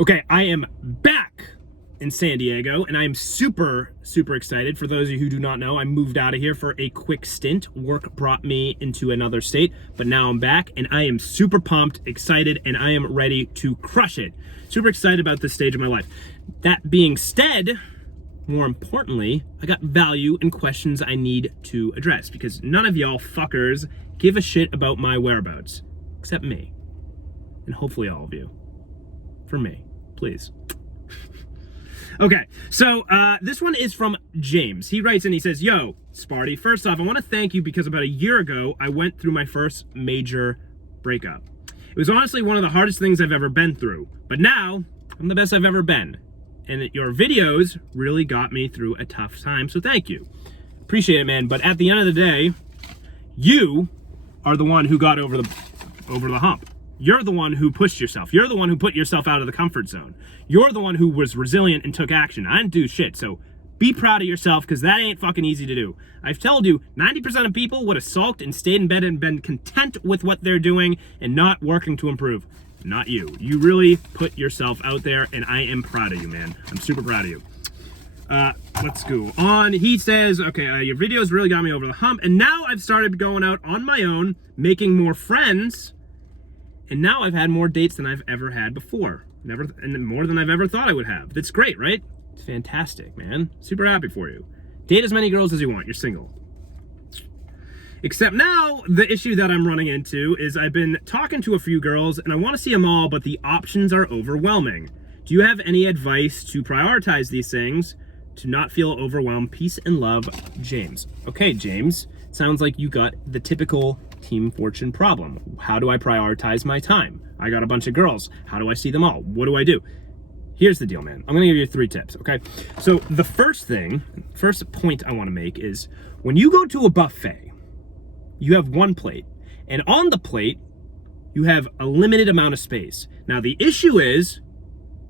Okay, I am back in San Diego, and I am super excited. For those of you who do not know, I moved out of here for a quick stint. Work brought me into another state, but now I'm back, and I am super pumped, excited, and I am ready to crush it. Super excited about this stage of my life. That being said, more importantly, I got value and questions I need to address, because none of y'all fuckers give a shit about my whereabouts, except me, and hopefully all of you. For me, please. Okay, so this one is from James. He writes and he says, "Yo, Sparty, first off, I want to thank you because about a year ago, I went through my first major breakup. It was honestly one of the hardest things I've ever been through, but now I'm the best I've ever been. And your videos really got me through a tough time, so thank you. Appreciate it, man, but at the end of the day, you are the one who got over the hump. You're the one who pushed yourself. You're the one who put yourself out of the comfort zone. You're the one who was resilient and took action. I didn't do shit, so be proud of yourself, because that ain't fucking easy to do. I've told you, 90% of people would have sulked and stayed in bed and been content with what they're doing and not working to improve. Not you. You really put yourself out there, and I am proud of you, man. I'm super proud of you. Let's go on. He says, okay, your videos really got me over the hump, and now I've started going out on my own, making more friends, and now I've had more dates than I've ever had before. And more than I've ever thought I would have. That's great, right? It's fantastic, man. Super happy for you. Date as many girls as you want. You're single. Except now, the issue that I'm running into is I've been talking to a few girls, and I want to see them all, but the options are overwhelming. Do you have any advice to prioritize these things to not feel overwhelmed? Peace and love, James. Okay, James. Sounds like you got the typical Team Fortune problem. How do I prioritize my time? I got a bunch of girls. How do I see them all? What do I do? Here's the deal, man. I'm gonna give you 3 tips, okay? So the first point I wanna make is when you go to a buffet, you have one plate, and on the plate, you have a limited amount of space. Now the issue is,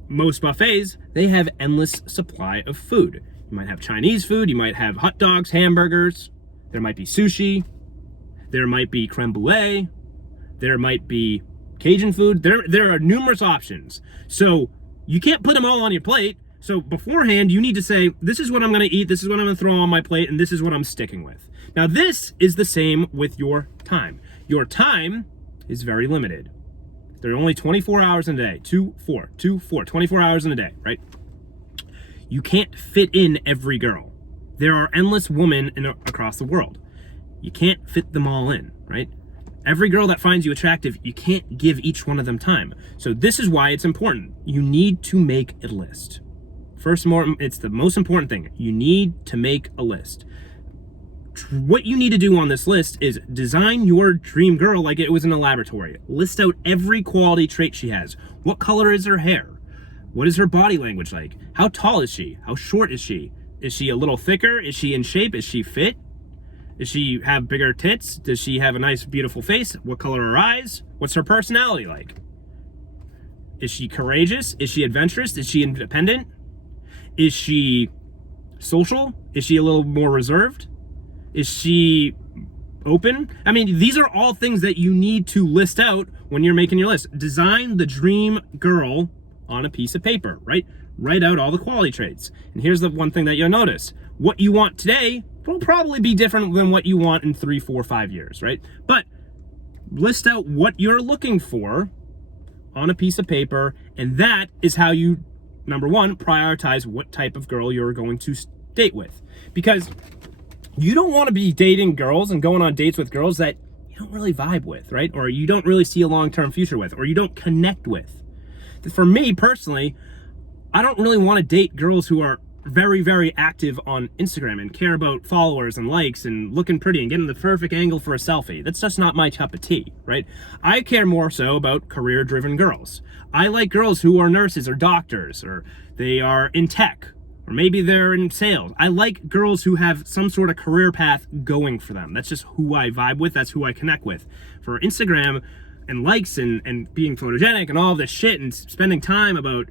most buffets, they have endless supply of food. You might have Chinese food, you might have hot dogs, hamburgers, there might be sushi, there might be creme brulee, there might be Cajun food. There are numerous options. So you can't put them all on your plate. So beforehand, you need to say, this is what I'm gonna eat, this is what I'm gonna throw on my plate, and this is what I'm sticking with. Now this is the same with your time. Your time is very limited. There are only 24 hours in a day, 24 hours in a day, right? You can't fit in every girl. There are endless women across the world. You can't fit them all in, right? Every girl that finds you attractive, you can't give each one of them time. So this is why it's important. You need to make a list. It's the most important thing. You need to make a list. What you need to do on this list is design your dream girl like it was in a laboratory. List out every quality trait she has. What color is her hair? What is her body language like? How tall is she? How short is she? Is she a little thicker? Is she in shape? Is she fit? Does she have bigger tits? Does she have a nice, beautiful face? What color are her eyes? What's her personality like? Is she courageous? Is she adventurous? Is she independent? Is she social? Is she a little more reserved? Is she open? I mean, these are all things that you need to list out when you're making your list. Design the dream girl on a piece of paper, right? Write out all the quality traits. And here's the one thing that you'll notice. What you want today will probably be different than what you want in 3, 4, 5 years, right? But list out what you're looking for on a piece of paper, and that is how you, number one, prioritize what type of girl you're going to date with. Because you don't want to be dating girls and going on dates with girls that you don't really vibe with, right? Or you don't really see a long-term future with, or you don't connect with. For me, personally, I don't really want to date girls who are very active on Instagram and care about followers and likes and looking pretty and getting the perfect angle for a selfie. That's just not my cup of tea, right? I care more so about career-driven girls. I like girls who are nurses or doctors, or they are in tech, or maybe they're in sales. I like girls who have some sort of career path going for them. That's just who I vibe with. That's who I connect with. For Instagram and likes and being photogenic and all this shit and spending time about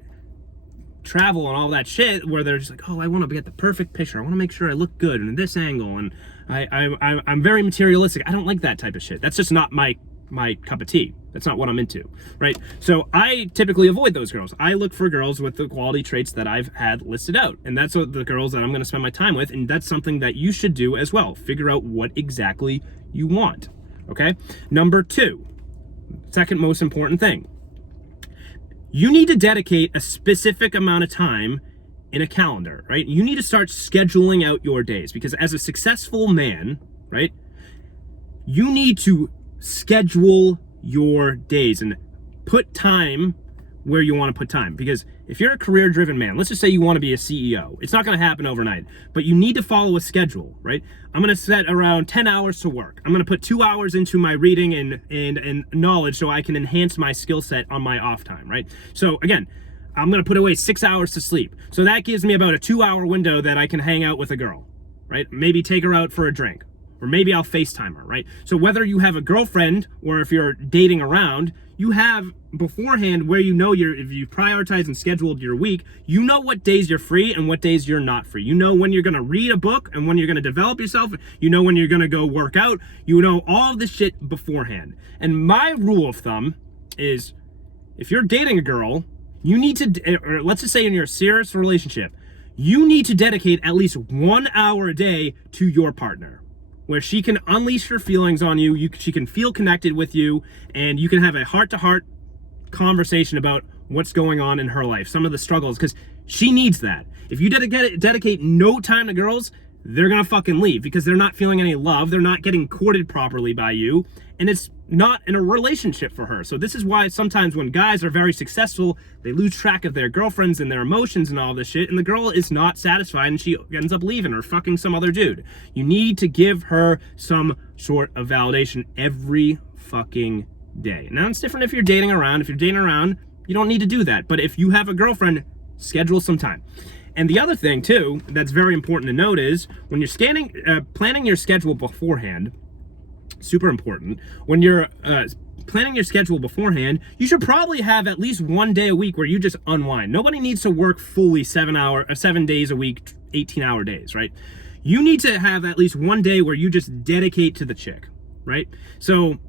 travel and all that shit, where they're just like, oh, I want to get the perfect picture. I want to make sure I look good and in this angle, and I'm very materialistic. I don't like that type of shit. That's just not my my cup of tea. That's not what I'm into, right? So I typically avoid those girls. I look for girls with the quality traits that I've had listed out. And that's what the girls that I'm going to spend my time with. And that's something that you should do as well. Figure out what exactly you want, okay? Number 2, second most important thing. You need to dedicate a specific amount of time in a calendar, right? You need to start scheduling out your days, because as a successful man, right, you need to schedule your days and put time where you want to put time. Because if you're a career-driven man, let's just say you want to be a CEO, it's not going to happen overnight, but you need to follow a schedule, right? I'm going to set around 10 hours to work. I'm going to put 2 hours into my reading and knowledge so I can enhance my skill set on my off time, right? So again, I'm going to put away 6 hours to sleep. So that gives me about a 2-hour window that I can hang out with a girl, right? Maybe take her out for a drink. Or maybe I'll FaceTime her, right? So whether you have a girlfriend or if you're dating around, you have beforehand where you know if you prioritize and scheduled your week, you know what days you're free and what days you're not free. You know when you're going to read a book and when you're going to develop yourself. You know when you're going to go work out. You know all of this shit beforehand. And my rule of thumb is if you're dating a girl, you need to, or let's just say in your serious relationship, you need to dedicate at least 1 hour a day to your partner, where she can unleash her feelings on you, she can feel connected with you, and you can have a heart-to-heart conversation about what's going on in her life, some of the struggles, because she needs that. If you dedicate no time to girls, they're gonna fucking leave because they're not feeling any love, they're not getting courted properly by you, and it's not in a relationship for her. So this is why sometimes when guys are very successful, they lose track of their girlfriends and their emotions and all this shit, and the girl is not satisfied and she ends up leaving or fucking some other dude. You need to give her some sort of validation every fucking day. Now it's different if you're dating around. If you're dating around, you don't need to do that. But if you have a girlfriend, schedule some time. And the other thing too that's very important to note is when you're planning your schedule beforehand, super important. When you're planning your schedule beforehand, you should probably have at least 1 day a week where you just unwind. Nobody needs to work fully 7 days a week, 18-hour days, right? You need to have at least 1 day where you just dedicate to the chick, right? So,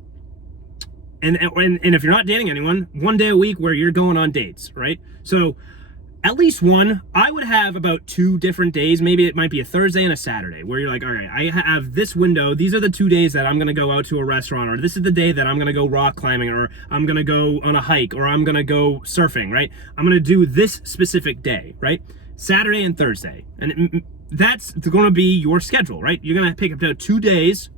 and if you're not dating anyone, 1 day a week where you're going on dates, right? So at least one. I would have about 2 different days. Maybe it might be a Thursday and a Saturday where you're like, all right, I have this window. These are the 2 days that I'm going to go out to a restaurant, or this is the day that I'm going to go rock climbing, or I'm going to go on a hike, or I'm going to go surfing, right? I'm going to do this specific day, right? Saturday and Thursday. And that's going to be your schedule, right? You're going to pick up about 2 days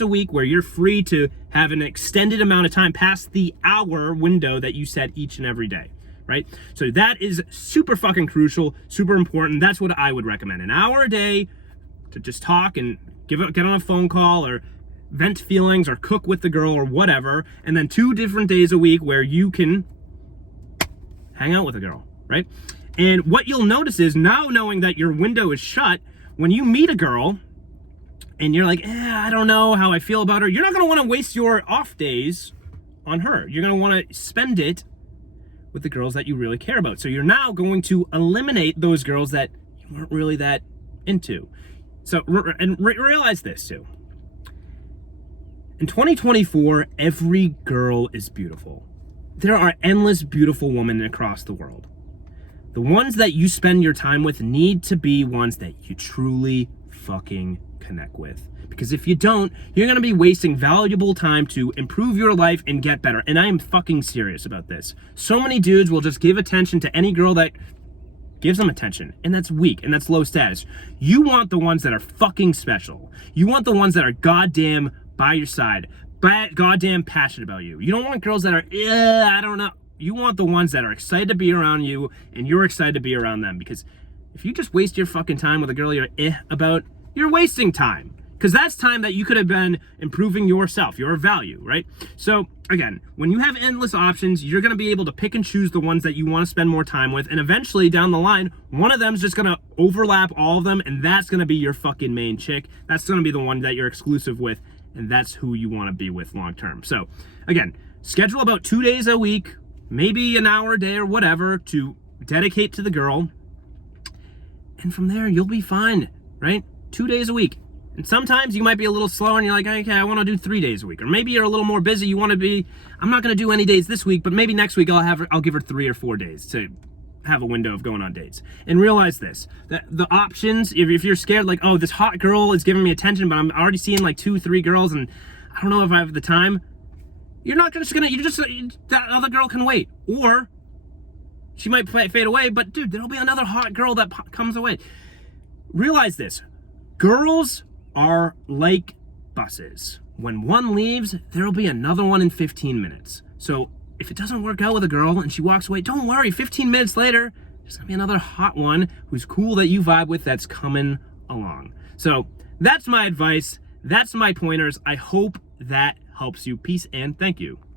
a week where you're free to have an extended amount of time past the hour window that you set each and every day. Right? So that is super fucking crucial, super important. That's what I would recommend. An hour a day to just talk and get on a phone call or vent feelings or cook with the girl or whatever. And then 2 different days a week where you can hang out with a girl, right? And what you'll notice is now knowing that your window is shut, when you meet a girl and you're like, I don't know how I feel about her, you're not going to want to waste your off days on her. You're going to want to spend it with the girls that you really care about. So you're now going to eliminate those girls that you weren't really that into. So, realize this too. In 2024, every girl is beautiful. There are endless beautiful women across the world. The ones that you spend your time with need to be ones that you truly fucking connect with. Because if you don't, you're going to be wasting valuable time to improve your life and get better. And I am fucking serious about this. So many dudes will just give attention to any girl that gives them attention. And that's weak and that's low status. You want the ones that are fucking special. You want the ones that are goddamn by your side. Goddamn passionate about you. You don't want girls that are, I don't know. You want the ones that are excited to be around you and you're excited to be around them. Because if you just waste your fucking time with a girl you're about, you're wasting time. Because that's time that you could have been improving yourself, your value, right? So again, when you have endless options, you're going to be able to pick and choose the ones that you want to spend more time with. And eventually down the line, one of them is just going to overlap all of them. And that's going to be your fucking main chick. That's going to be the one that you're exclusive with. And that's who you want to be with long term. So again, schedule about 2 days a week, maybe an hour a day or whatever to dedicate to the girl. And from there, you'll be fine, right? 2 days a week. And sometimes you might be a little slower and you're like, okay, I want to do 3 days a week. Or maybe you're a little more busy. You want to be, I'm not going to do any days this week, but maybe next week I'll give her 3 or 4 days to have a window of going on dates. And realize this, that the options, if you're scared, like, oh, this hot girl is giving me attention, but I'm already seeing like 2, 3 girls and I don't know if I have the time. That other girl can wait. Or she might fade away, but dude, there'll be another hot girl that comes away. Realize this, girls are like buses. When one leaves, there'll be another one in 15 minutes. So if it doesn't work out with a girl and she walks away, don't worry, 15 minutes later, there's gonna be another hot one who's cool that you vibe with that's coming along. So that's my advice. That's my pointers. I hope that helps you. Peace and thank you.